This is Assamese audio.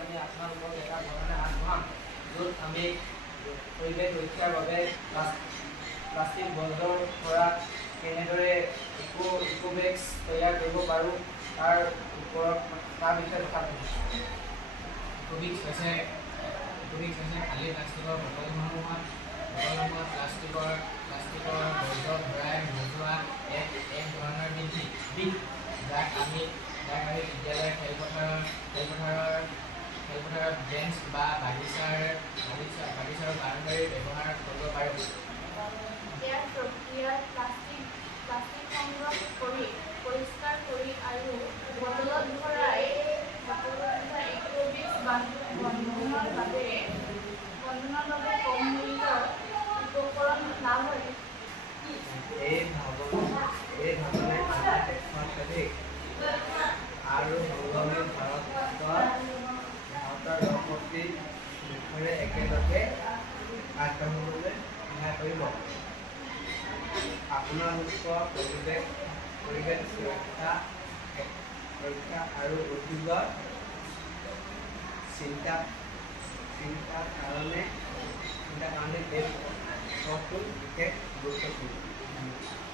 আমি আপোনালোকক এটা বৰ্ণনা আগবঢ়াম য'ত আমি পৰিৱেশ ৰক্ষাৰ বাবে প্লাষ্টিক বৰ্জৰ পৰা কেনেদৰে ইকো বেগছ তৈয়াৰ কৰিব পাৰোঁ তাৰ বিষয়ে কথা পাতিম। ইকোবেগছ হৈছে খালী প্লাষ্টিকৰ বটলসমূহত প্লাষ্টিকৰ বৰ্জ ভৰাই নোযোৱা এক ধৰণৰ বিধ যাক আমি বিদ্যালয়ৰ খেলপথাৰৰ বেঞ্চ বা বাগিচাৰ বাউণ্ডাৰী ব্যৱহাৰ কৰিব পাৰোঁ। ইয়াৰ প্ৰক্ৰিয়াত প্লাষ্টিক সংগ্ৰহ কৰি পৰিষ্কাৰ কৰি আৰু বটলত ভৰাই ইকোবেগছ বন্ধনৰ বাবে কম মূল্যৰ উপকৰণ লাভ হয়। এই ভাৱনাই আমাক দেশত আৰু সংগমে ভাৰতৰ দম্পতি মুখেৰে একেলগে আগবাঢ়িবলৈ সহায় কৰিব। আপোনালোকৰ পৰিৱেশ সুৰক্ষা আৰু উদ্যোগৰ চিন্তাৰ কাৰণে এই বিষয়টো বিশেষ গুৰুত্বপূৰ্ণ।